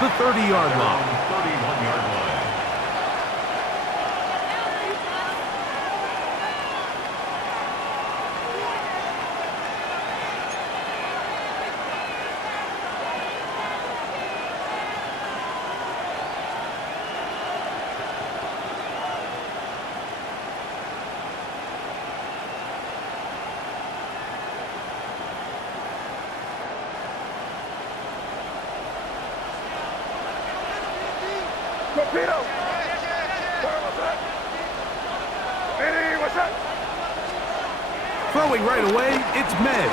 the 30-yard line. 31-yard line. Throwing right away, it's Med.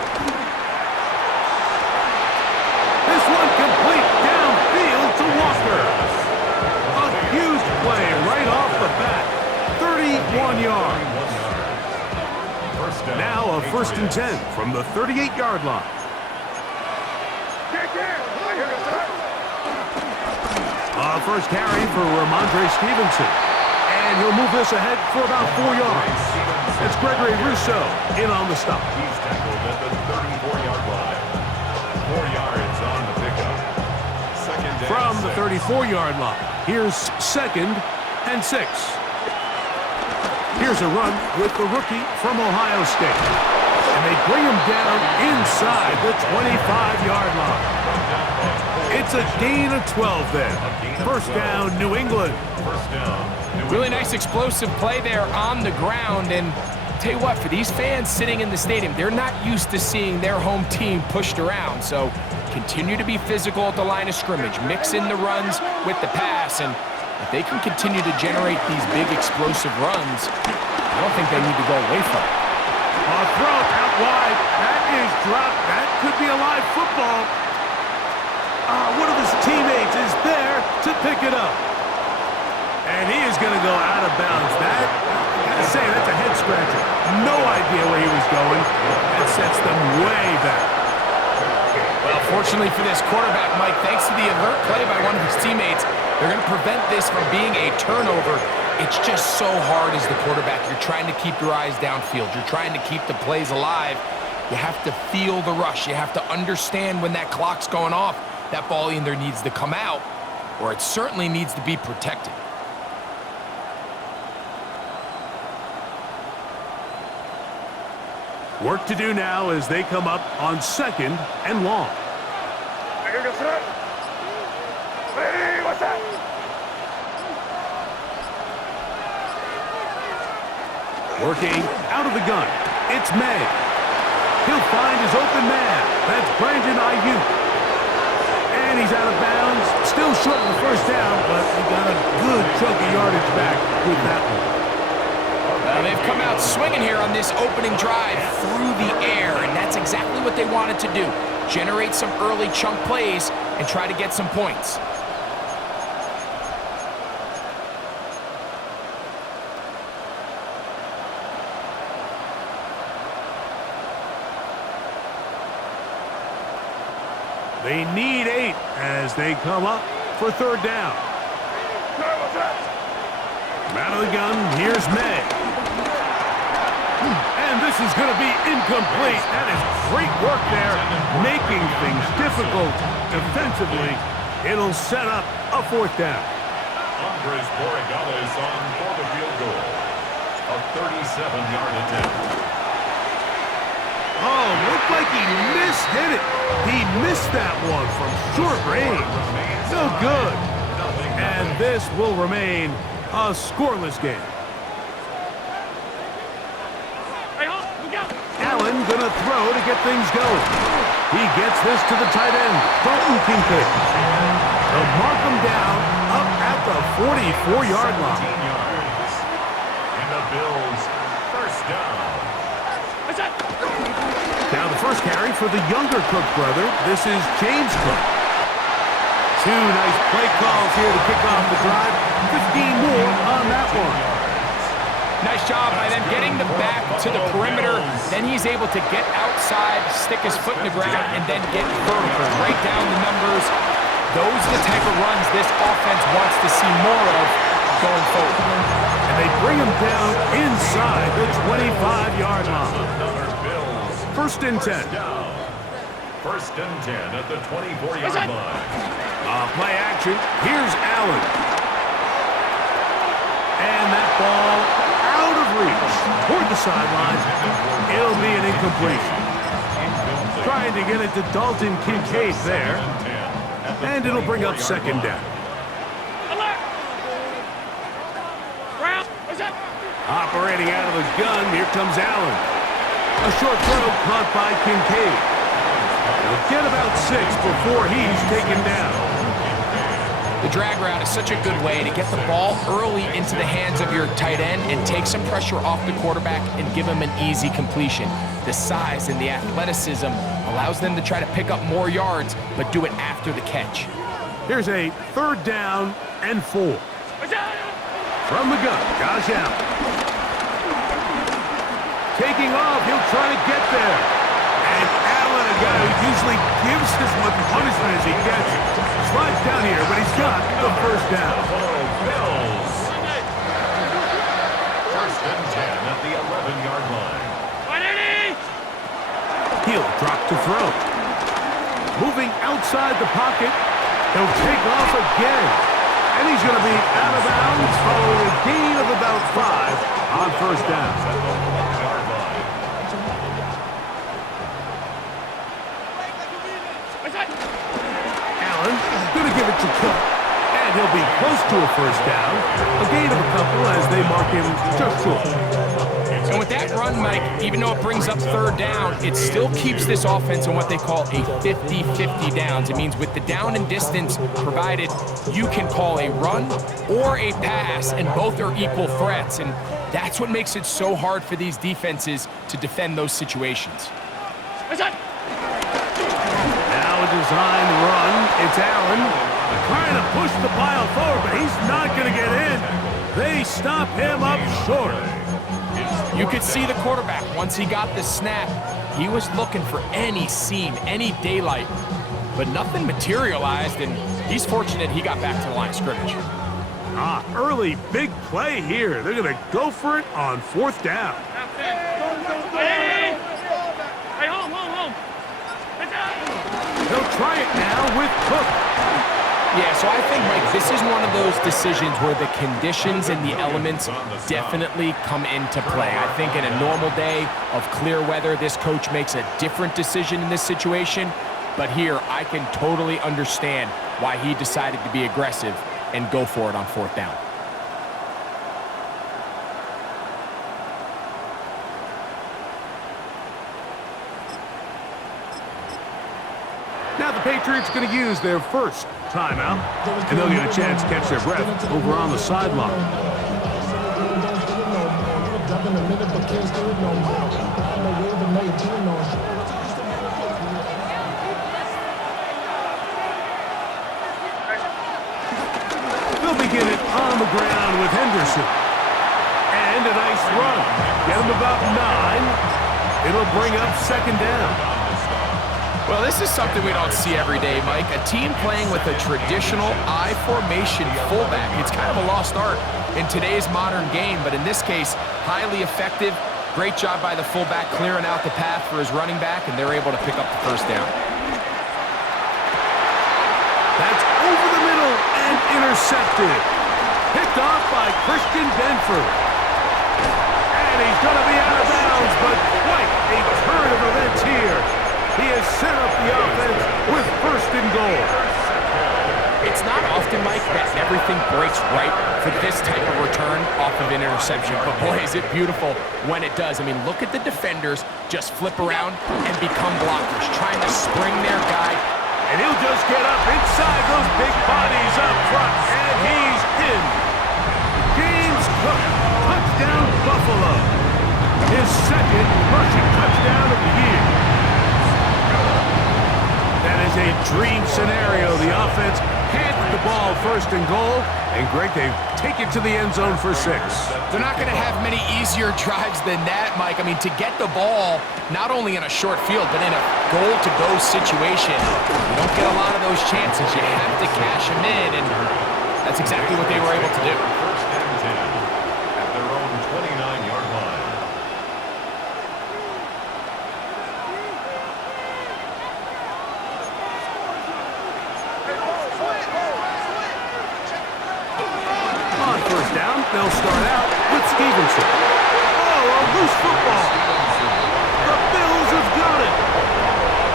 This one complete downfield to Walker. A huge play right off the bat. 31 yards. Now a 1st and 10 from the 38-yard line. First carry for Ramondre Stevenson. And he'll move this ahead for about 4 yards. It's Gregory Rousseau in on the stop. He's tackled at the 34-yard line. 4 yards on the pickup. Second and From the 6. 34-yard line, here's 2nd and 6. Here's a run with the rookie from Ohio State. And they bring him down inside the 25-yard line. It's a gain of 12 there. First down, New England. First down. Really nice explosive play there on the ground. And tell you what, for these fans sitting in the stadium, they're not used to seeing their home team pushed around. So continue to be physical at the line of scrimmage. Mix in the runs with the pass. And if they can continue to generate these big explosive runs, I don't think they need to go away from it. A throw out wide. That is dropped. That could be a live football. One of his teammates is there to pick it up. And he is going to go out of bounds. That, I gotta say, that's a head scratcher. No idea where he was going. That sets them way back. Well, fortunately for this quarterback, Mike, thanks to the alert play by one of his teammates, they're going to prevent this from being a turnover. It's just so hard as the quarterback. You're trying to keep your eyes downfield. You're trying to keep the plays alive. You have to feel the rush. You have to understand when that clock's going off. That ball either needs to come out or it certainly needs to be protected. Work to do now as they come up on 2nd and long. Working out of the gun, it's May. He'll find his open man. That's Brandon Ayuk. And he's out of bounds. Still short of the first down, but he got a good chunk of yardage back with that one. They've come out swinging here on this opening drive through the air, and that's exactly what they wanted to do. Generate some early chunk plays and try to get some points. They need 8 as they come up for 3rd down. Out of the gun, here's May. And this is going to be incomplete. That is great work there, making things difficult defensively. It'll set up a 4th down. Andres Borregales on for the field goal. A 37-yard attempt. Oh, looked like he hit it. He missed that one from short range. No good. And this will remain a scoreless game. Allen gonna throw to get things going. He gets this to the tight end, Dalton Kincaid. They'll mark him down up at the 44-yard line. And the Bills, first down. Now the first carry for the younger Cook brother. This is James Cook. 2 nice play calls here to kick off the drive. 15 more on that one. Nice job by them getting the back to the perimeter. Then he's able to get outside, stick his foot in the ground, and then get vertical. Right down the numbers. Those are the type of runs this offense wants to see more of going forward. And they bring him down inside the 25-yard line. 1st and 10. First and 10 at the 24-yard line. Play action. Here's Allen. And that ball out of reach toward the sideline. It'll be an incompletion. Trying to get it to Dalton Kincaid there. And it'll bring up second down. Operating out of the gun, here comes Allen. A short throw caught by Kincaid. He'll get about 6 before he's taken down. The drag route is such a good way to get the ball early into the hands of your tight end and take some pressure off the quarterback and give him an easy completion. The size and the athleticism allows them to try to pick up more yards, but do it after the catch. Here's a 3rd down and 4. From the gun, Josh Allen. Taking off, he'll try to get there. And Allen, a guy who usually gives as much punishment as he gets, slides down here, but he's got the first down. Bills. First and 10 at the 11-yard line. He'll drop to throw. Moving outside the pocket, he'll take off again. And he's going to be out of bounds following a gain of about 5 on first down. Going to give it to Cook, and he'll be close to a first down. A gain of a couple as they mark him just short. And with that run, Mike, even though it brings up 3rd down, it still keeps this offense in what they call a 50-50 downs. It means with the down and distance provided, you can call a run or a pass, and both are equal threats. And that's what makes it so hard for these defenses to defend those situations. Now a designed run. It's Allen trying to push the pile forward, but he's not going to get in. They stop him up short. You could see the quarterback, once he got the snap, he was looking for any seam, any daylight, but nothing materialized, and he's fortunate he got back to the line of scrimmage. Early big play here. They're going to go for it on 4th down. They'll try it now with Cook. Yeah, so I think, Mike, this is one of those decisions where the conditions and the elements definitely come into play. I think in a normal day of clear weather, this coach makes a different decision in this situation. But here, I can totally understand why he decided to be aggressive and go for it on 4th down. Now the Patriots going to use their first timeout, and they'll get a chance to catch their breath over on the sideline. They'll begin it on the ground with Henderson. And a nice run. Get him about 9. It'll bring up second down. Well, this is something we don't see every day, Mike. A team playing with a traditional I formation fullback. It's kind of a lost art in today's modern game, but in this case, highly effective. Great job by the fullback clearing out the path for his running back, and they're able to pick up the first down. That's over the middle and intercepted. Picked off by Christian Benford. And he's going to be out of bounds, but quite a turn of events here. He has set up the offense with 1st and goal. It's not often, Mike, that everything breaks right for this type of return off of an interception. But boy, is it beautiful when it does. I mean, look at the defenders just flip around and become blockers, trying to spring their guy. And he'll just get up inside those big bodies up front. And he's in. James Cook, touchdown Buffalo. His 2nd rushing touchdown of the year. That is a dream scenario. The offense handed the ball 1st and goal, and Greg, they take it to the end zone for 6. They're not going to have many easier drives than that, Mike. I mean, to get the ball not only in a short field, but in a goal-to-go situation, you don't get a lot of those chances. You have to cash them in, and that's exactly what they were able to do. First and 10 at their own 29-yard line. they'll start out with Stevenson. Oh, a loose football. The Bills have got it.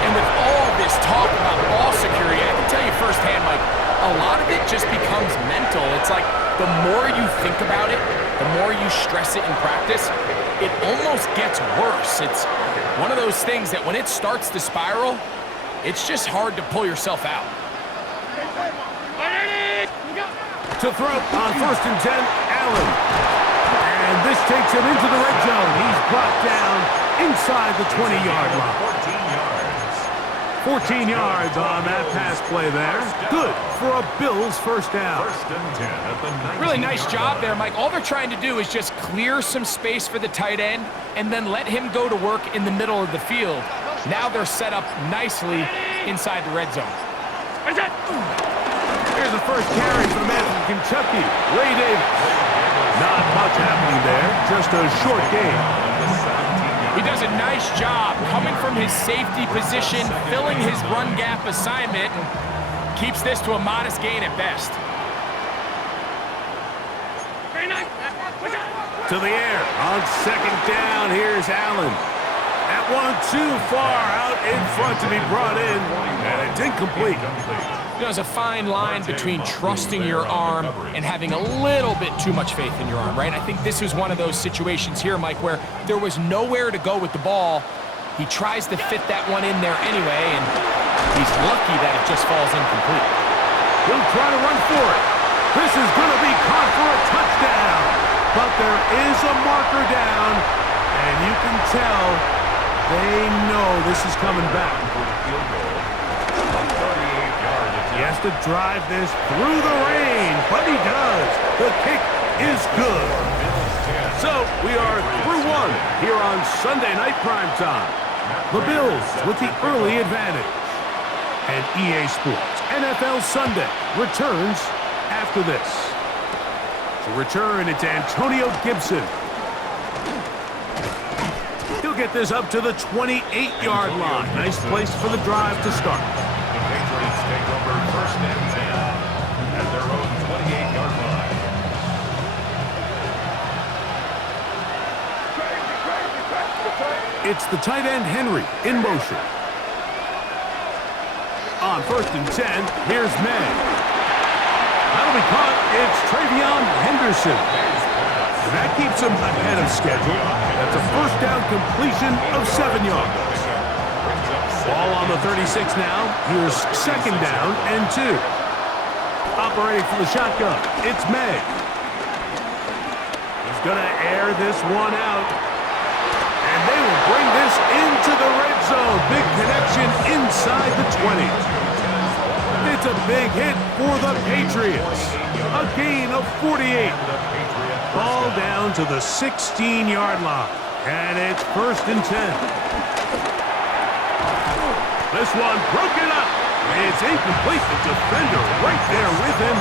And with all this talk about ball security, I can tell you firsthand, Mike, a lot of it just becomes mental. It's like the more you think about it, the more you stress it in practice, it almost gets worse. It's one of those things that when it starts to spiral, it's just hard to pull yourself out. To throw on 1st and 10, Allen. And this takes him into the red zone. He's brought down inside the 20-yard line. 14 yards on that pass play there. Good for a Bills first down. Really nice job there, Mike. All they're trying to do is just clear some space for the tight end and then let him go to work in the middle of the field. Now they're set up nicely inside the red zone. Here's the first carry for the man from Kentucky, Ray Davis. Not much happening there, just a short gain. He does a nice job coming from his safety position, filling his run gap assignment, and keeps this to a modest gain at best. To the air on 2nd down. Here's Allen. That one too far out in front to be brought in, and it's incomplete. There's a fine line between trusting your arm and having a little bit too much faith in your arm, right? I think this is one of those situations here, Mike, where there was nowhere to go with the ball. He tries to fit that one in there anyway, and he's lucky that it just falls incomplete. He'll try to run for it. This is going to be caught for a touchdown. But there is a marker down, and you can tell they know this is coming back. He has to drive this through the rain, but he does. The kick is good. So we are through one here on Sunday Night Primetime. The Bills with the early advantage. And EA Sports NFL Sunday returns after this. To return, it's Antonio Gibson. He'll get this up to the 28-yard line. Nice place for the drive to start. The Patriots take over 1st and 10 at their own 28-yard line. It's the tight end Henry in motion. On 1st and 10, here's May. That'll be caught. It's Travion Henderson. And that keeps him ahead of schedule. That's a first down completion of 7 yards. Ball on the 36 now. Here's 2nd down and 2. Operating from the shotgun, it's May. He's going to air this one out. And they will bring this into the red zone. Big connection inside the 20. It's a big hit for the Patriots. A gain of 48. Ball down to the 16-yard line. And it's 1st and 10. This one broken up. It's incomplete. The defender right there with him.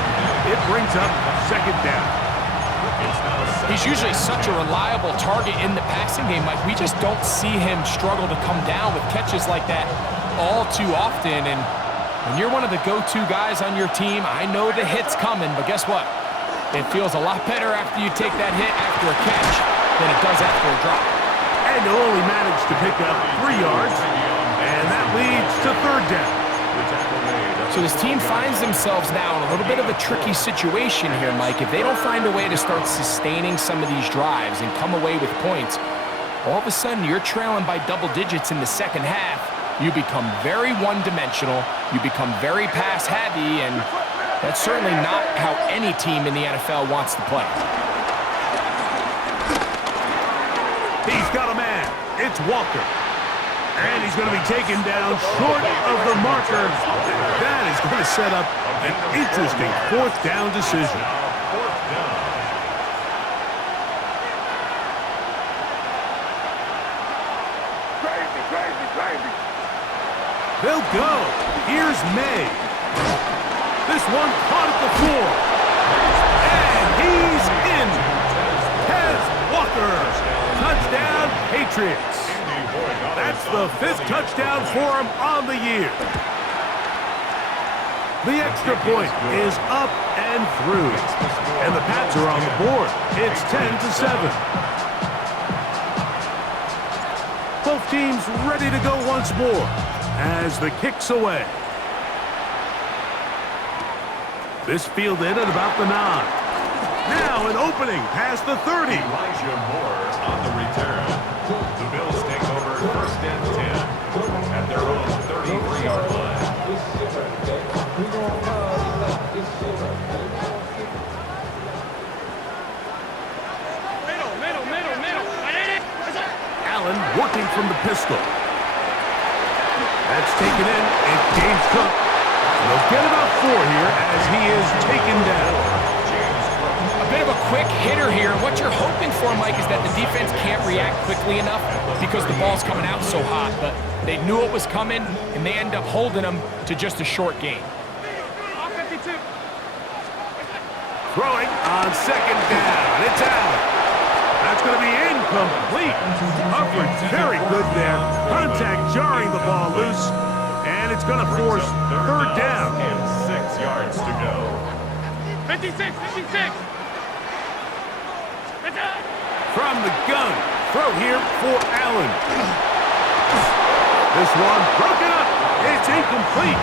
It brings up 2nd down. He's usually such a reliable target in the passing game, Mike. We just don't see him struggle to come down with catches like that all too often. And when you're one of the go-to guys on your team, I know the hit's coming, but guess what? It feels a lot better after you take that hit after a catch than it does after a drop. And he'll only manage to pick up 3 yards, and that leads to 3rd down. So this team finds themselves now in a little bit of a tricky situation here, Mike. If they don't find a way to start sustaining some of these drives and come away with points, all of a sudden you're trailing by double digits in the second half. You become very one-dimensional, you become very pass-heavy, and that's certainly not how any team in the NFL wants to play. He's got a man. It's Walker. And he's going to be taken down short of the marker. That is going to set up an interesting 4th down decision. They'll go. Here's May. This one caught at the floor. And he's in. Tez Walker. Touchdown, Patriots. That's the 5th touchdown for him on the year. The extra point is up and through. And the Pats are on the board. It's 10-7. Both teams ready to go once more as the kick's away. This fielded at about the 9. Now an opening past the 30. Elijah Moore on the return. The Bills take over 1st and 10 at their own 33-yard line. Allen working from the pistol. That's taken in. It's James Cook. And they'll get about 4 here as he is taken down. A bit of a quick hitter here. What you're hoping for, Mike, is that the defense can't react quickly enough because the ball's coming out so hot. But they knew it was coming, and they end up holding them to just a short gain. Throwing on 2nd down. It's Allen. That's going to be incomplete. Coverage very good there. Contact jarring the ball loose. And it's going to force 3rd down. And 6 yards to go. 56. From the gun. Throw here for Allen. This one broken up. It's incomplete.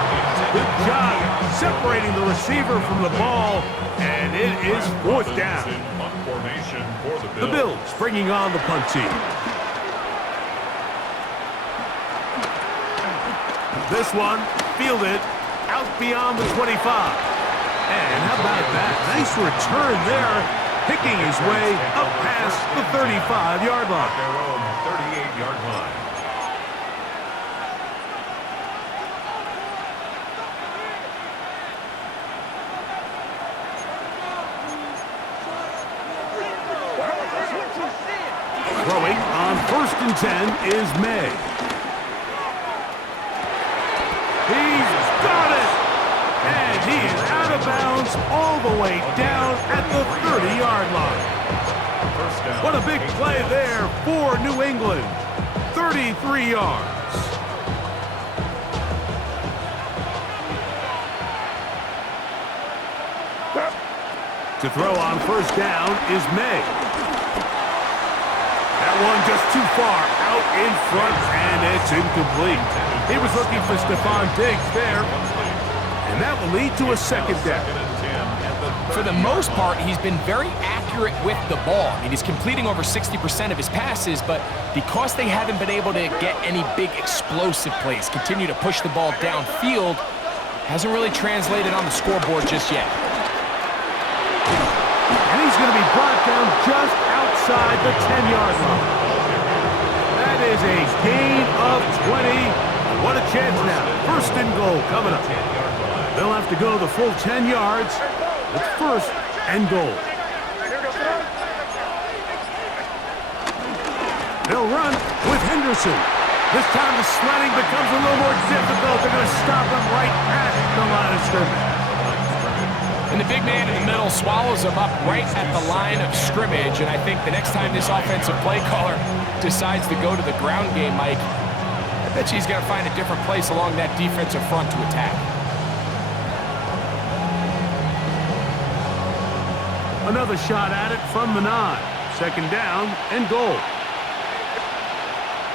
Good job separating the receiver from the ball. And it is 4th down. Formation for The Bills bringing on the punt team. This one fielded out beyond the 25. And how about that? Nice return there, picking his way up past the 35-yard line. Their own 38-yard line. Throwing on 1st and 10 is May. He's got it! And he is out of bounds all the way down at the 30-yard line. What a big play there for New England. 33 yards. To throw on 1st down is May. That one just too far out in front, and it's incomplete. He was looking for Stephon Diggs there, and that will lead to a 2nd down. For the most part, he's been very accurate with the ball. I mean, he's completing over 60% of his passes, but because they haven't been able to get any big explosive plays, continue to push the ball downfield, hasn't really translated on the scoreboard just yet. And he's going to be brought down just outside the 10-yard line. That is a gain of 20. What a chance now. 1st and goal coming up. They'll have to go the full 10 yards. It's 1st and goal. They'll run with Henderson. This time the sledding becomes a little more difficult. They're going to stop him right at the line of scrimmage. And the big man in the middle swallows him up right at the line of scrimmage. And I think the next time this offensive play caller decides to go to the ground game, Mike, I bet he's going to find a different place along that defensive front to attack. Another shot at it from the 9. 2nd down and goal.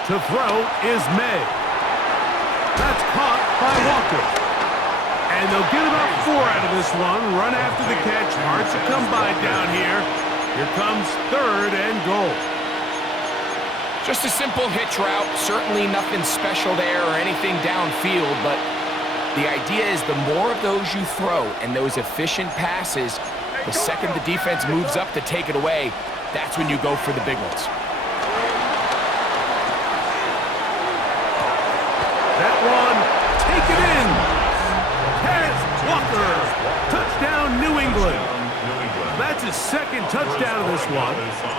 To throw is May. That's caught by Walker. And they'll get about 4 out of this one. Run after the catch. Hard to come by down here. Here comes 3rd and goal. Just a simple hitch route. Certainly nothing special there or anything downfield, but the idea is the more of those you throw and those efficient passes, the second the defense moves up to take it away, that's when you go for the big ones. That one, take it in. Walker, touchdown New England. That's his 2nd touchdown of this one,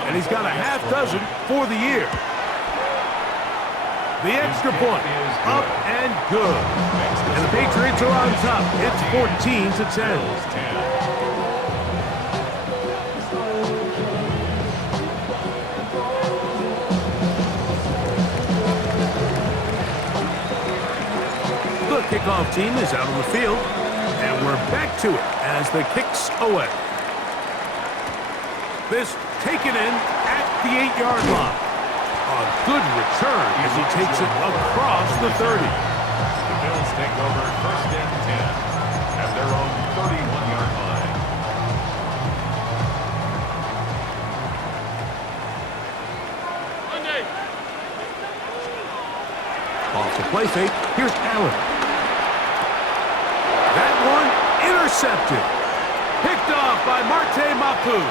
and he's got a half dozen for the year. The extra point, up and good. And the Patriots are on top. It's 14-10. The kickoff team is out on the field. And we're back to it as the kick's away. This taken in at the 8-yard line. A good return as he takes it across the 30. The Bills take over first and 10 at their own 31-yard line. Off the play fake, here's Allen. That one intercepted. Picked off by Marte Mapu.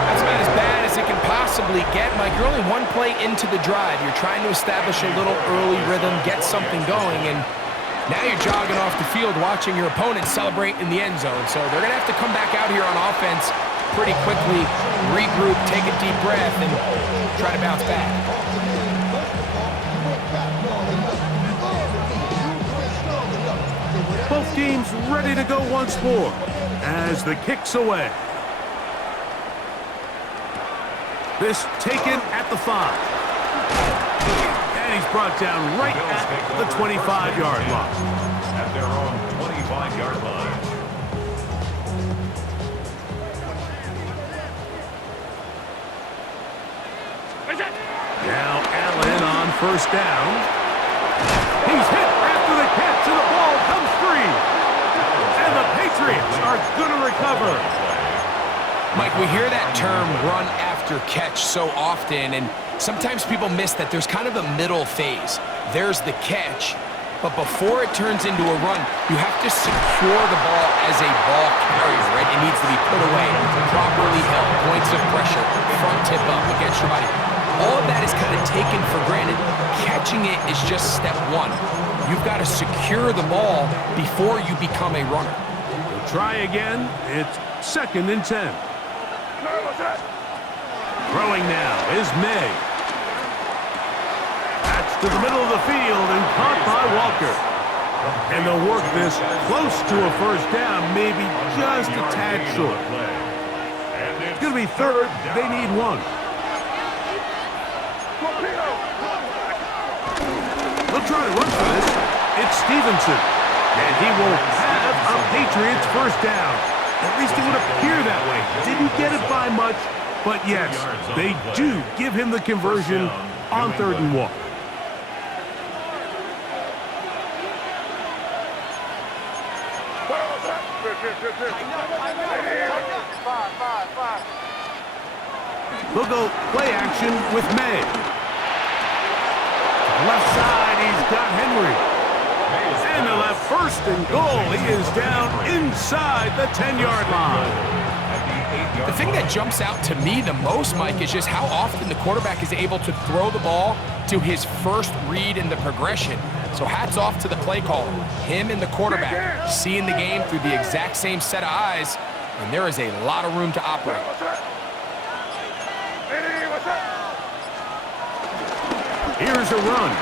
That's about as bad as it can possibly get, Mike. You're only one play into the drive. You're trying to establish a little early rhythm, get something going, and now you're jogging off the field watching your opponent celebrate in the end zone. So they're going to have to come back out here on offense pretty quickly, regroup, take a deep breath, and try to bounce back. Both teams ready to go once more as the kick's away. This taken at the 5. And he's brought down right at the 25-yard line. At their own 25-yard line. Now Allen on first down. He's hit after the catch, and the ball comes free. And the Patriots are going to recover. Mike, we hear that term run after catch so often, and sometimes people miss that there's kind of a middle phase. There's the catch, but before it turns into a run, you have to secure the ball as a ball carrier, right? It needs to be put away, properly held, points of pressure, front tip up against your body. All of that is kind of taken for granted. Catching it is just step one. You've got to secure the ball before you become a runner. We'll try again. It's 2nd and 10. Throwing now is May. That's to the middle of the field and caught by Walker. And they'll work this close to a first down, maybe just a tad short. It's going to be 3rd. They need 1. They'll try to run for this. It's Stevenson. And he will have a Patriots first down. At least it would appear that way. Didn't get it by much, but yes, they do give him the conversion on 3rd and 1. They'll go play action with May. Left side, he's got Henry. And they'll have 1st and goal. He is down inside the 10-yard line. The thing that jumps out to me the most, Mike, is just how often the quarterback is able to throw the ball to his first read in the progression. So hats off to the play caller. Him and the quarterback seeing the game through the exact same set of eyes, and there is a lot of room to operate. Here's a run.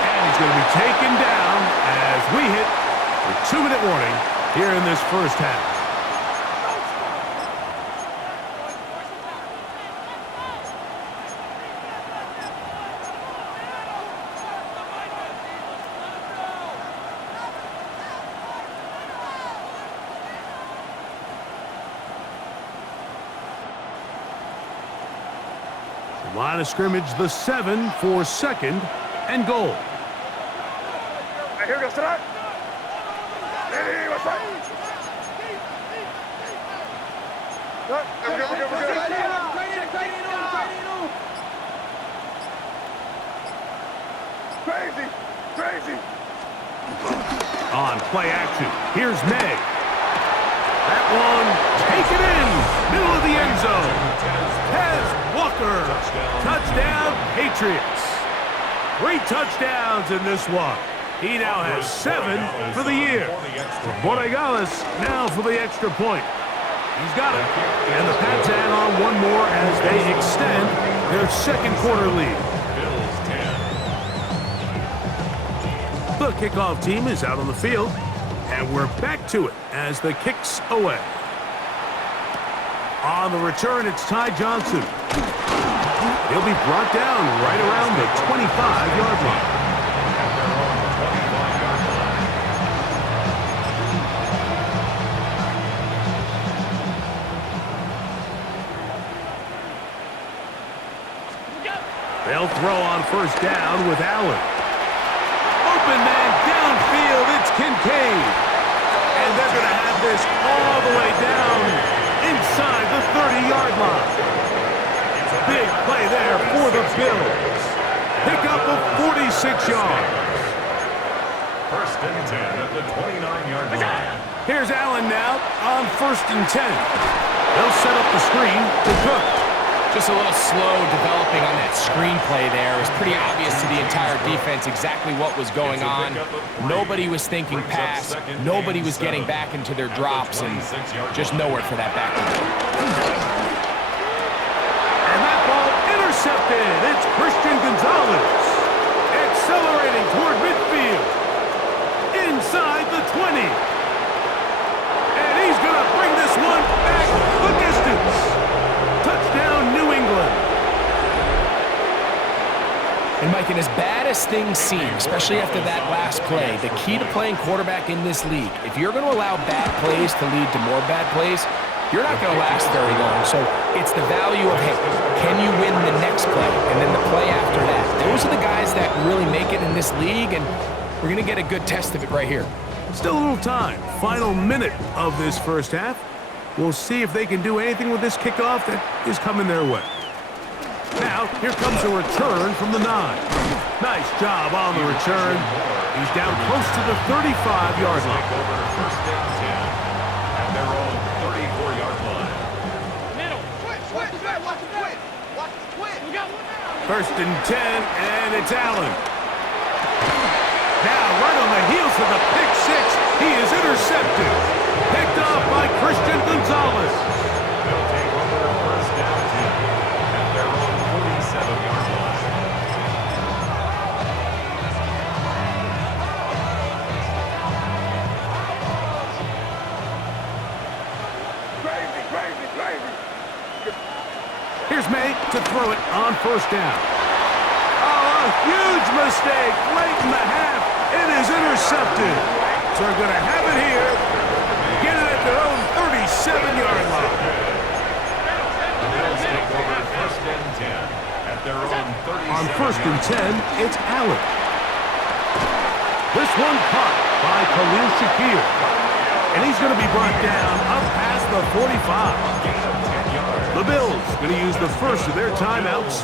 And he's going to be taken down as we hit the 2-minute warning here in this first half. Line of scrimmage, the 7 for 2nd and goal. Here goes tonight. Crazy. On play action, here's May. That one taken in, middle of the end zone. Tez Walker, touchdown Patriots. 3 touchdowns in this one. He now has 7 for the year. Borregales now for the extra point. He's got it. And the Pats add on one more as they extend their 2nd quarter lead. The kickoff team is out on the field, and we're back to it as the kick's away. On the return, it's Ty Johnson. He'll be brought down right around the 25-yard line. They'll throw on first down with Allen. Open man downfield, it's Kincaid. And they're going to have this all the way down inside the 30-yard line. Big play there for the Bills. Pick up of 46 yards. First and 10 at the 29-yard line. Here's Allen now on first and 10. They'll set up the screen to Cook. Just a little slow developing on that screenplay there. It was pretty obvious to the entire defense exactly what was going on. Nobody was thinking pass. Nobody was getting back into their drops, and just nowhere for that back to go. And that ball intercepted. It's Christian Gonzalez. Accelerating toward midfield. Inside the 20. And he's going to bring this one back the distance. Touchdown, New England. And Mike, and as bad as things seem, especially after that last play, the key to playing quarterback in this league, if you're going to allow bad plays to lead to more bad plays, you're not going to last very long. So it's the value of, hey, can you win the next play? And then the play after that. Those are the guys that really make it in this league, and we're going to get a good test of it right here. Still a little time. Final minute of this first half. We'll see if they can do anything with this kickoff that is coming their way. Now, here comes a return from the 9. Nice job on the return. He's down close to the 35-yard line. First and 10 at their own 34-yard line. Watch the twin. First and 10, and it's Allen. Now, right on the heels of the pick six, he is intercepted. Picked off by Christian Gonzalez. They'll take over first down 10 at their own 47-yard line. Crazy. Here's May to throw it on first down. Oh, a huge mistake late in the half. It is intercepted. So they're going to have it here. Get it at their own 37-yard line. The Bills take over first and 10 at their own 37. On first and 10, it's Allen. This one caught by Khalil Shakir. And he's going to be brought down up past the 45. The Bills going to use the first of their timeouts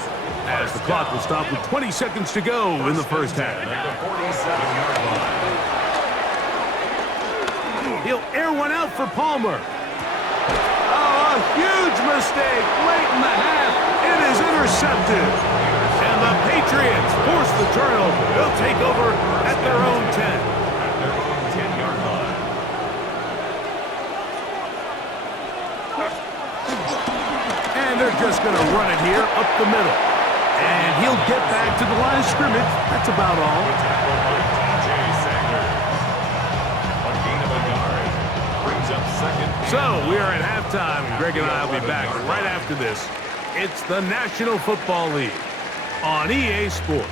as the clock will stop with 20 seconds to go in the first half. At the 47-yard line. He'll air one out for Palmer. Oh, a huge mistake late in the half. It is intercepted. And the Patriots force the turnover. They'll take over at their own 10. At their own 10-yard line. And they're just going to run it here up the middle. And he'll get back to the line of scrimmage. That's about all. Tackled by T.J. Sanders. A gain of a yard. Brings up second. So we are at halftime, and Greg and I will be back right after this. It's the National Football League on EA Sports.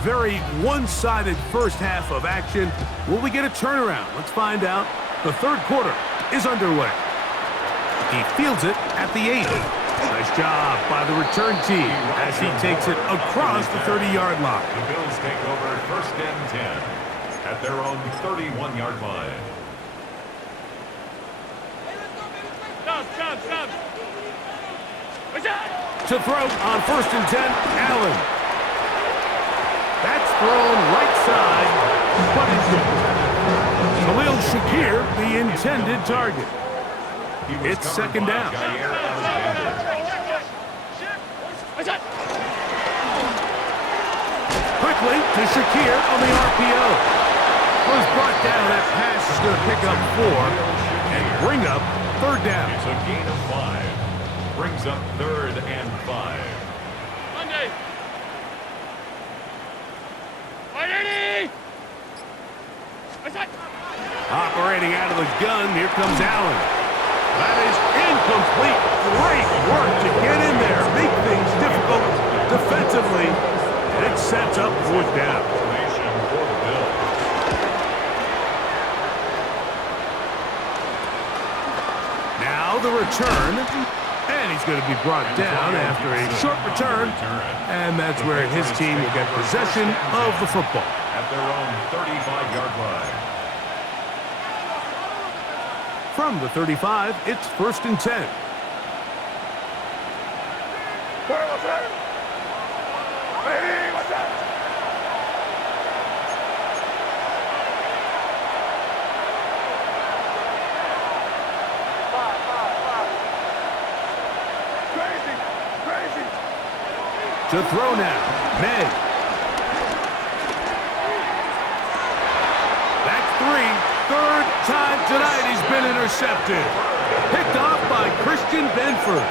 Very one-sided first half of action. Will we get a turnaround? Let's find out. The third quarter is underway. He fields it at the 8. Nice job by the return team as he takes it across the 30-yard line. The Bills take over first and 10 at their own 31-yard line. To throw on first and 10, Allen. That's thrown right side, but it's Khalil Shakir, the intended target. It's second down. Quickly to Shakir on the RPO. Was brought down. That pass is going to pick up 4 and bring up third down. It's a gain of 5. Brings up third and 5. Monday. Operating out of the gun, here comes Allen. That is incomplete. Great work to get in there, make things difficult defensively, and it sets up fourth down. return. And he's going to be brought down after a short return. And that's where his team will get possession of the football. At their own 35-yard line. From the 35, it's 1st and 10. To throw now, May. That's 3. Third time tonight he's been intercepted. Picked off by Christian Benford.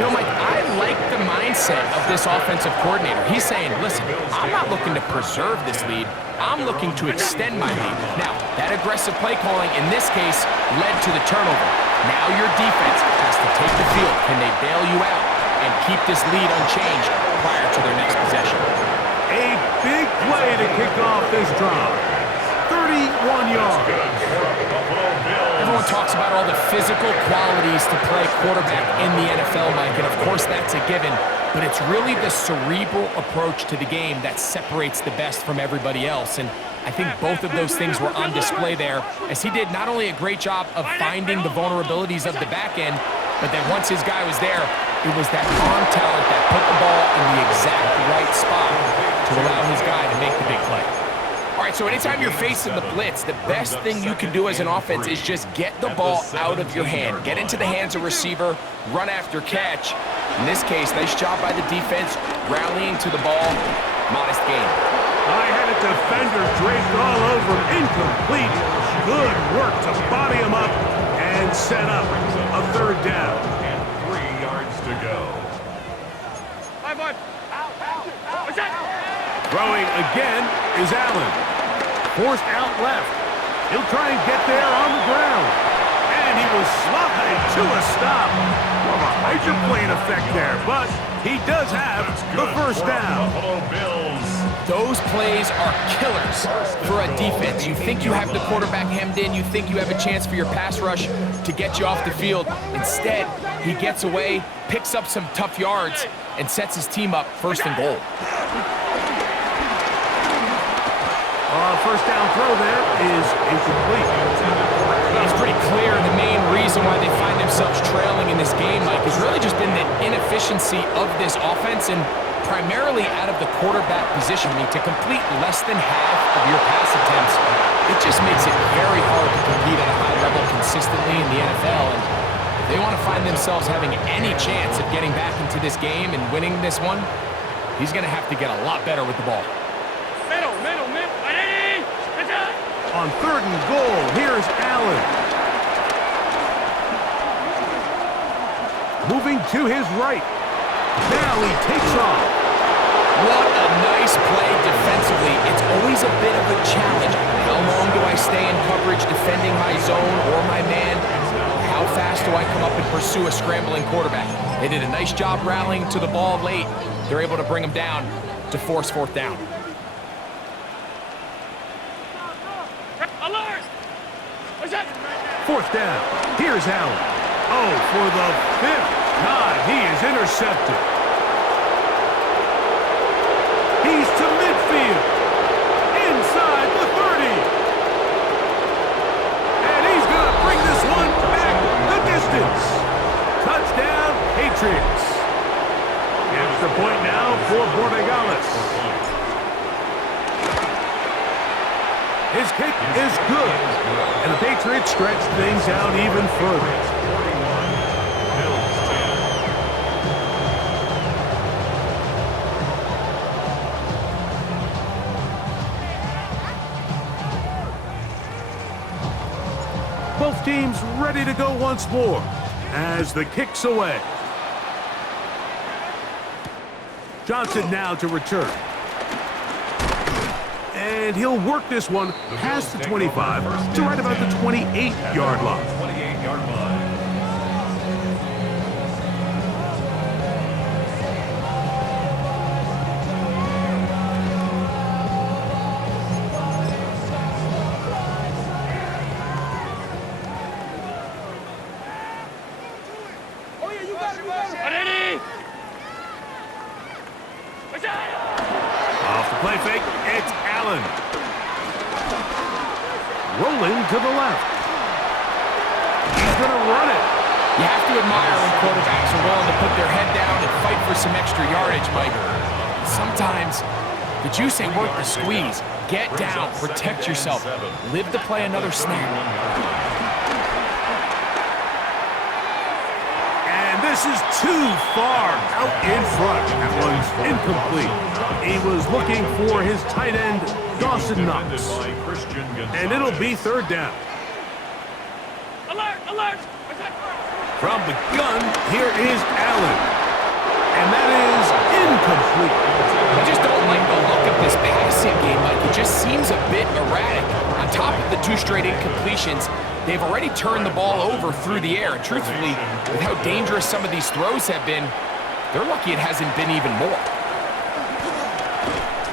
You know, Mike, I like the mindset of this offensive coordinator. He's saying, listen, I'm not looking to preserve this lead. I'm looking to extend my lead. Now, that aggressive play calling in this case led to the turnover. Now your defense has to take the field. Can they bail you out and keep this lead unchanged prior to their next possession? A big play to kick off this drive. 31 yards. Everyone talks about all the physical qualities to play quarterback in the NFL, Mike, and of course that's a given, but it's really the cerebral approach to the game that separates the best from everybody else, and I think both of those things were on display there, as he did not only a great job of finding the vulnerabilities of the back end, but then once his guy was there, it was that arm talent that put the ball in the exact right spot to allow his guy to make the big play. All right, so anytime you're facing the blitz, the best thing you can do as an offense is just get the ball out of your hand. Get into the hands of receiver, run after catch. In this case, nice job by the defense, rallying to the ball. Modest gain. I had a defender draped all over him. Incomplete. Good work to body him up and set up a 3rd down. And 3 yards to go. What's that? Throwing again is Allen. Forced out left. He'll try and get there on the ground. And he will slide to a stop. Well, a hydroplane effect there, but he does have the 1st down. Buffalo Bills. Those plays are killers for a defense. You think you have the quarterback hemmed in. You think you have a chance for your pass rush to get you off the field. Instead, he gets away, picks up some tough yards, and sets his team up 1st and goal. 1st down throw there is incomplete. It's pretty clear the main reason why they find themselves trailing in this game, Mike, has really just been the inefficiency of this offense and primarily out of the quarterback position. I mean, to complete less than half of your pass attempts, it just makes it very hard to compete at a high level consistently in the NFL. And if they want to find themselves having any chance of getting back into this game and winning this one, he's going to have to get a lot better with the ball. Middle. Ready? On 3rd and goal, here's Allen. Moving to his right. Now he takes off. What a nice play defensively. It's always a bit of a challenge. How long do I stay in coverage defending my zone or my man? How fast do I come up and pursue a scrambling quarterback? They did a nice job rallying to the ball late. They're able to bring him down to force 4th down. Alert! What's that? 4th down. Here's Allen. Oh, for the 5th time, he is intercepted. He's to midfield. Inside the 30. And he's going to bring this one back the distance. Touchdown, Patriots. Extra point now for Borregales. His kick is good. And the Patriots stretch things out even further. Both teams ready to go once more as the kick's away. Johnson now to return. And he'll work this one past the 25 to right about the 28-yard line. 28-yard line. Off the play fake, it's Allen. Rolling to the left. He's going to run it. You have to admire when quarterbacks are willing to put their head down and fight for some extra yardage, Mike. Sometimes the juice ain't worth the squeeze. Get down, protect yourself, live to play another snap. And this is too far out in front. That one's incomplete. He was looking for his tight end, Dawson Knox. And it'll be third down. Alert! Alert! From the gun, here is Allen. And that is incomplete. I just don't like the look of this passing game, Mike. It just seems a bit erratic. On top of the 2 straight incompletions, they've already turned the ball over through the air. And truthfully, with how dangerous some of these throws have been, they're lucky it hasn't been even more.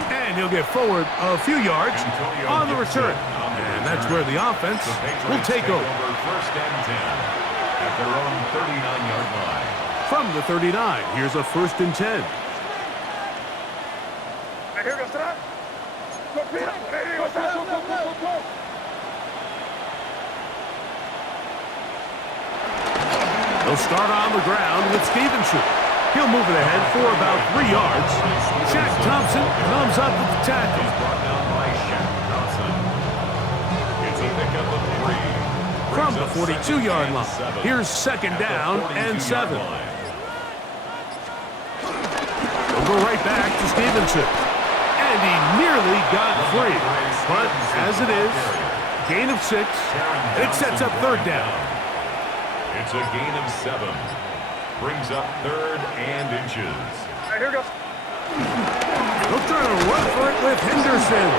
And he'll get forward a few yards on the return. And that's where the offense will take over. First and 10 at their own 39-yard line. From the 39, here's a 1st and 10. He'll start on the ground with Stevenson. He'll move it ahead for about 3 yards. Shaq Thompson comes up with the tackle. He's brought down by Shaq Thompson. It's a pickup of 3. From the 42-yard line, here's 2nd down and 7. They'll go right back to Stevenson. And he nearly got free. But as it is, gain of 6, and it sets up 3rd down. It's a gain of 7. Brings up 3rd and inches. Here goes. They'll try to run for it with Henderson.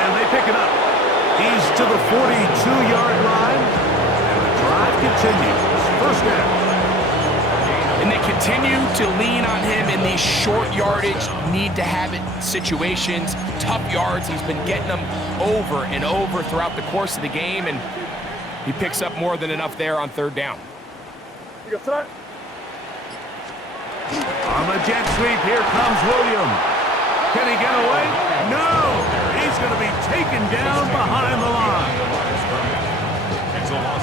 And they pick it up. He's to the 42-yard line. And the drive continues. 1st down. And they continue to lean on him in these short yardage, need-to-have-it situations, tough yards. He's been getting them over and over throughout the course of the game, and he picks up more than enough there on 3rd down. On the jet sweep, here comes William. Can he get away? No! He's going to be taken down behind the line.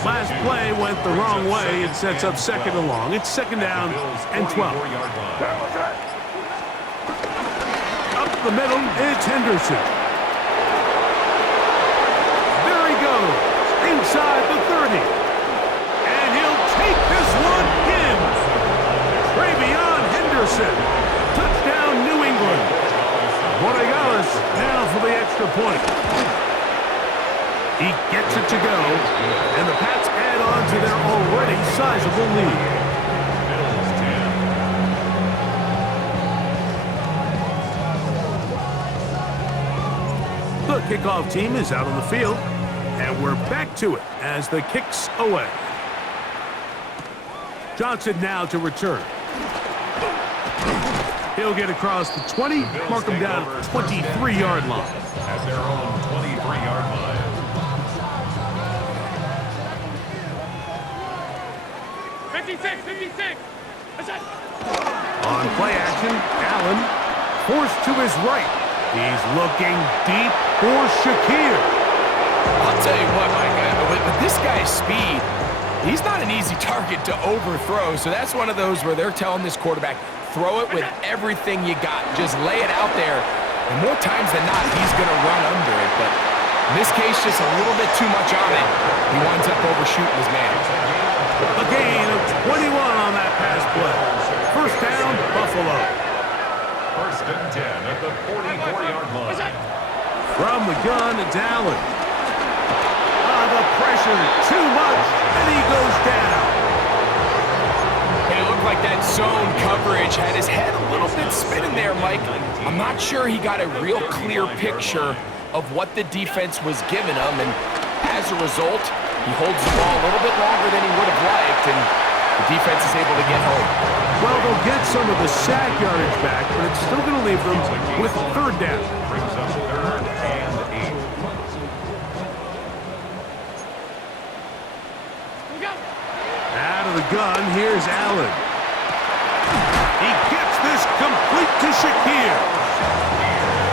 Last play went the wrong way. It sets up 2nd and long. It's 2nd down and 12. Up the middle, it's Henderson. There he goes, inside the 30. And he'll take this one in. Travion Henderson. Touchdown, New England. Borregales now for the extra point. He gets it to go, and the Pats add on to their already sizable lead. The kickoff team is out on the field, and we're back to it as the kick's away. Johnson now to return. He'll get across the 20, mark him down at the 23-yard line. At their own 23-yard line. 56, 56. On play action, Allen forced to his right. He's looking deep for Shakir. I'll tell you what, Mike, with this guy's speed, he's not an easy target to overthrow, so that's one of those where they're telling this quarterback, throw it with everything you got. Just lay it out there, and more times than not, he's going to run under it, but in this case, just a little bit too much on it. He winds up overshooting his man. A gain of 21 on that pass play. 1st down, Buffalo. 1st and 10 at the 44-yard line. From the gun, it's Allen. The pressure, too much, and he goes down. And it looked like that zone coverage had his head a little bit spinning there, Mike. I'm not sure he got a real clear picture of what the defense was giving him, and as a result, he holds the ball a little bit longer than he would have liked, and the defense is able to get home. Well, they'll get some of the sack yardage back, but it's still going to leave them with 3rd down. Brings up 3rd and 8. Out of the gun, here's Allen. He gets this complete Shakir.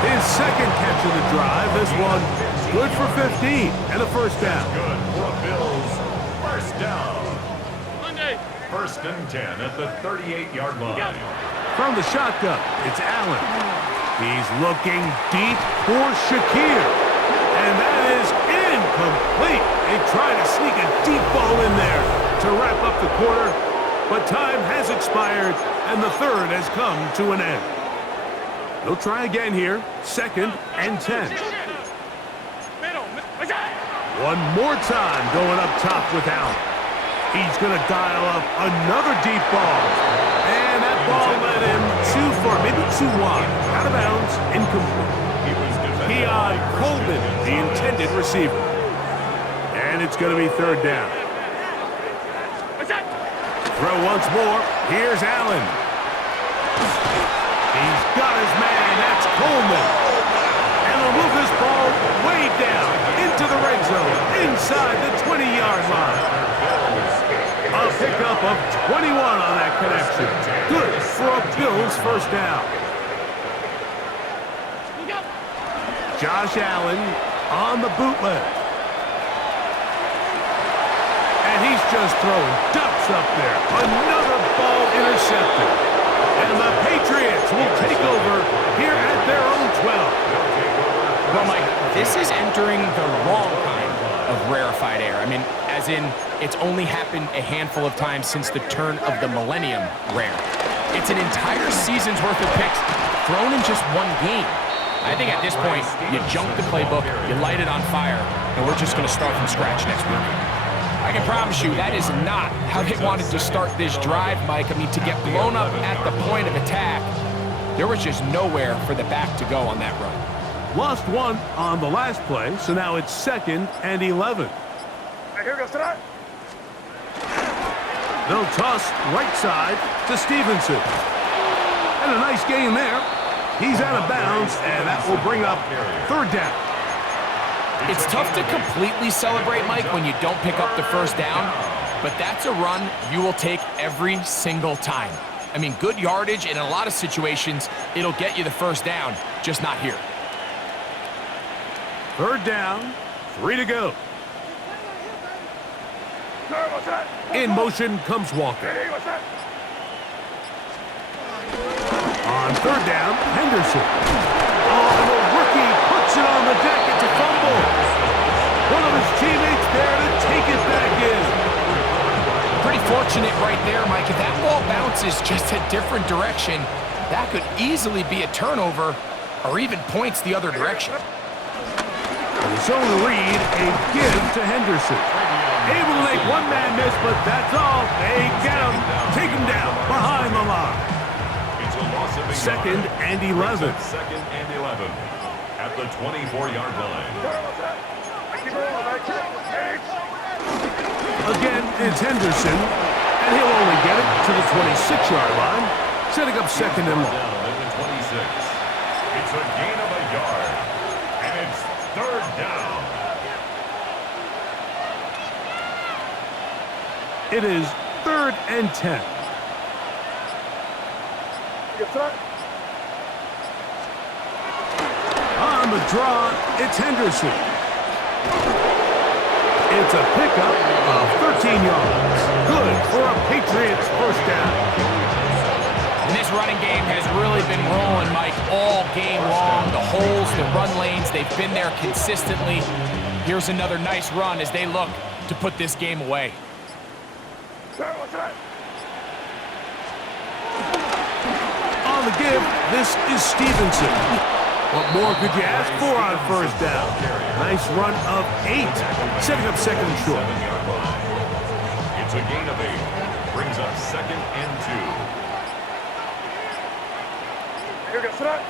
His second catch of the drive. This one good for 15 and a first down. Good for a Bills first down. Monday. First and 10 at the 38-yard line. From the shotgun, it's Allen. He's looking deep for Shakir. And that is incomplete. They try to sneak a deep ball in there to wrap up the quarter. But time has expired, and the third has come to an end. They'll try again here. Second and 10. One more time going up top with Allen. He's going to dial up another deep ball. And that ball led him too far, maybe too wide. Out of bounds, incomplete. Keon Coleman, the intended receiver. And it's going to be third down. Throw once more. Here's Allen. He's got his man. That's Coleman. And they'll move this ball way down into the red zone, inside the 20-yard line. A pickup of 21 on that connection. Good for a Bills first down. Josh Allen on the bootleg. And he's just throwing ducks up there. Another ball intercepted. And the Patriots will take over here at their own 12. Well, Mike, this is entering the wrong kind of rarefied air. I mean, as in, it's only happened a handful of times since the turn of the millennium rare. It's an entire season's worth of picks thrown in just one game. I think at this point, you junk the playbook, you light it on fire, and we're just going to start from scratch next week. I can promise you that is not how they wanted to start this drive, Mike. I mean, to get blown up at the point of attack, there was just nowhere for the back to go on that run. Lost one on the last play, so now it's second and 11. Here goes tonight. They'll toss right side to Stevenson. And a nice gain there. He's out of bounds, and that will bring up third down. It's tough to completely celebrate, Mike, when you don't pick up the first down, but that's a run you will take every single time. I mean, good yardage, and in a lot of situations, it'll get you the first down, just not here. Third down, 3 to go. In motion comes Walker. On third down, Henderson. Oh, and the rookie puts it on the deck. It's a fumble. One of his teammates there to take it back in. Pretty fortunate right there, Mike. If that ball bounces just a different direction, that could easily be a turnover or even points the other direction. Zone read, a give to Henderson. Able to make one man miss, but that's all. They get him, take him down behind the line. Second and 11. Second and 11 at the 24-yard line. Again, it's Henderson, and he'll only get it to the 26-yard line, setting up second and long. At the 26. It's a gain of a yard, and it's third down. It is third and 10. On the draw, it's Henderson. It's a pickup of 13 yards. Good for a Patriots first down. And this running game has really been rolling, Mike, all game long. The holes, the run lanes, they've been there consistently. Here's another nice run as they look to put this game away. On the give, this is Stevenson. What more could you ask for on first down? Nice run of 8, setting up second and short. It's a gain of 8. Brings up second and 2. Here goes tonight.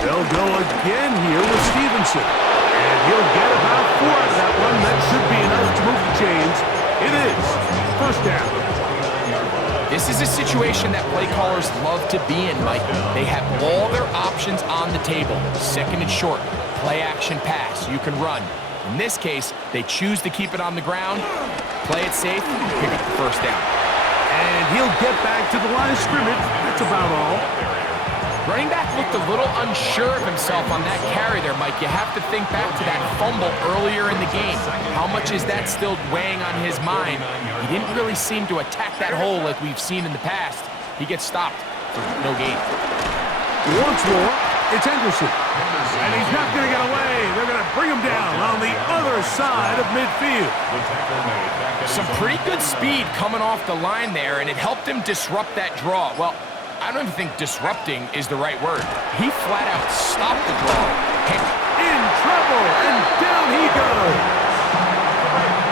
They'll go again here with Stevenson. And he'll get about 4 out of that one. That should be enough to move the chains. It is first down. This is a situation that play callers love to be in, Mike. They have all their options on the table. Second and short, play action pass, you can run. In this case, they choose to keep it on the ground, play it safe, pick up the first down. And he'll get back to the line of scrimmage. That's about all. Running back looked a little unsure of himself on that carry there, Mike. You have to think back to that fumble earlier in the game. How much is that still weighing on his mind? He didn't really seem to attack that hole like we've seen in the past. He gets stopped for no gain. Once more, it's Henderson. And he's not going to get away. They're going to bring him down on the other side of midfield. Some pretty good speed coming off the line there, and it helped him disrupt that draw. Well, I don't even think disrupting is the right word. He flat out stopped the draw. In trouble, and down he goes.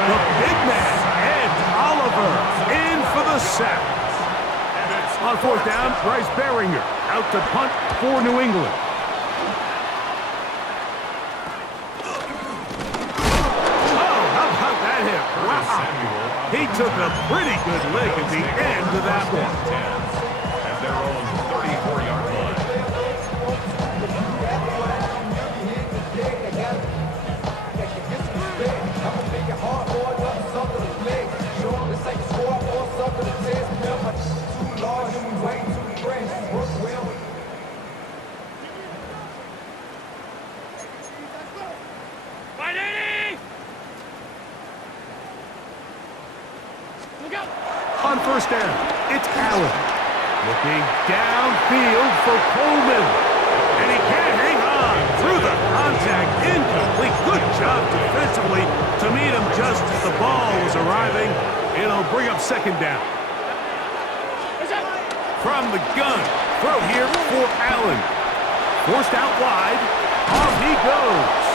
The big man, Ed Oliver, in for the sack. On fourth down, Bryce Behringer out to punt for New England. Oh, how about that hit? Wow. He took a pretty good lick at the end of that one. At their own 34-yard line. On first down, it's Allen. Looking downfield for Coleman. And he can't hang on. Through the contact, incomplete. Good job defensively to meet him just as the ball was arriving. It'll bring up second down. From the gun, throw here for Allen. Forced out wide. Off he goes.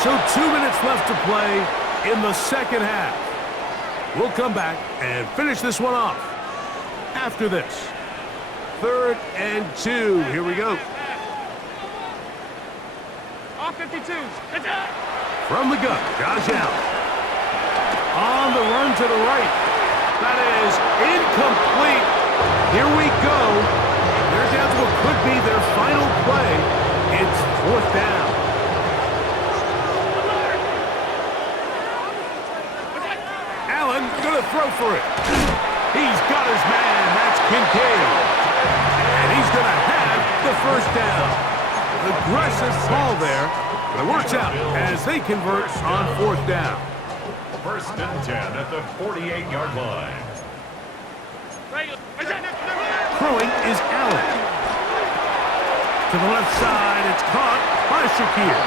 So 2 minutes left to play in the second half. We'll come back and finish this one off after this. 3rd and 2. Here we go. All 52s. From the gun, Josh Allen. On the run to the right. That is incomplete. Here we go. They're down to what could be their final play. It's 4th down. Allen gonna throw for it. He's got his man. That's Kincaid. And he's gonna have the first down. Aggressive ball there, but it works out as they convert on 4th down. 1st and 10 at the 48-yard line. Throwing is Allen. To the left side, it's caught by Shakir.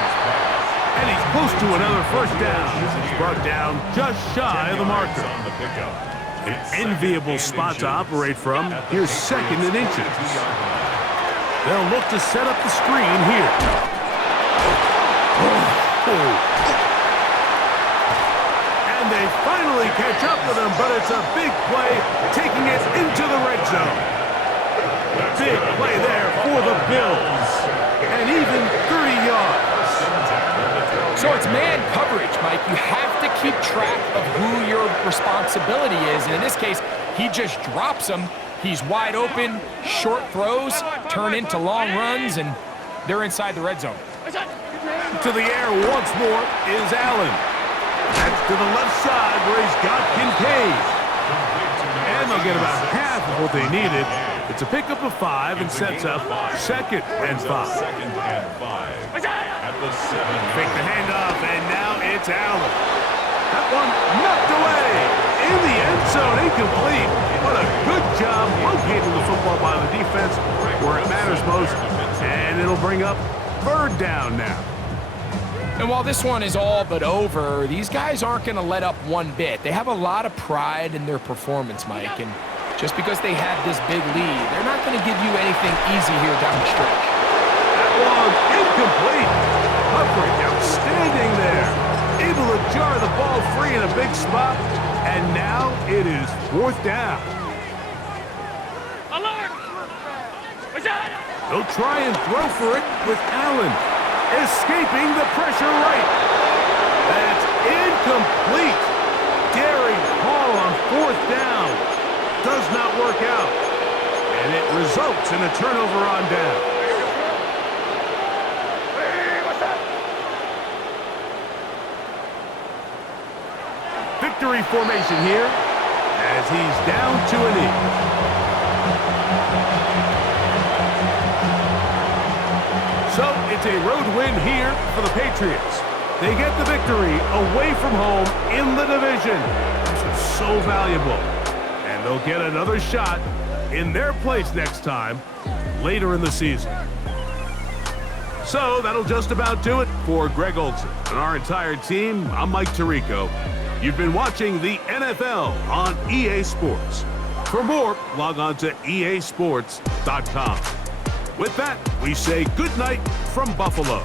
And he's close to another first down. He's brought down just shy of the marker. An enviable spot to operate from. Here's 2nd and inches. They'll look to set up the screen here. And they finally catch up with him, but it's a big play, taking it into the red zone. Big play there for the Bills. And even 30 yards. So it's man coverage, Mike. You have to keep track of who your responsibility is. And in this case, he just drops him. He's wide open, short throws, turn into long runs, and they're inside the red zone. To the air once more is Allen. That's to the left side where he's got Kincaid. And they'll get about half of what they needed. It's a pickup of 5 and sets up 2nd and 5. 2nd and 5 at the 7. Fake the handoff, and now it's Allen. That one knocked away in the end zone, incomplete. What a good job locating the football by the defense where it matters most. And it'll bring up 3rd down now. And while this one is all but over, these guys aren't going to let up one bit. They have a lot of pride in their performance, Mike. And just because they have this big lead, they're not going to give you anything easy here down the stretch. That one incomplete. Coverage outstanding there. Able to jar the ball free in a big spot. And now it is 4th down. They'll try and throw for it with Allen. Escaping the pressure right. That's incomplete. Daring call on 4th down. Does not work out. And it results in a turnover on down. Victory formation here as he's down to a knee. So it's a road win here for the Patriots. They get the victory away from home in the division. This is so valuable. And they'll get another shot in their place next time later in the season. So that'll just about do it for Greg Olson and our entire team. I'm Mike Tirico. You've been watching the NFL on EA Sports. For more, log on to easports.com. With that, we say good night from Buffalo.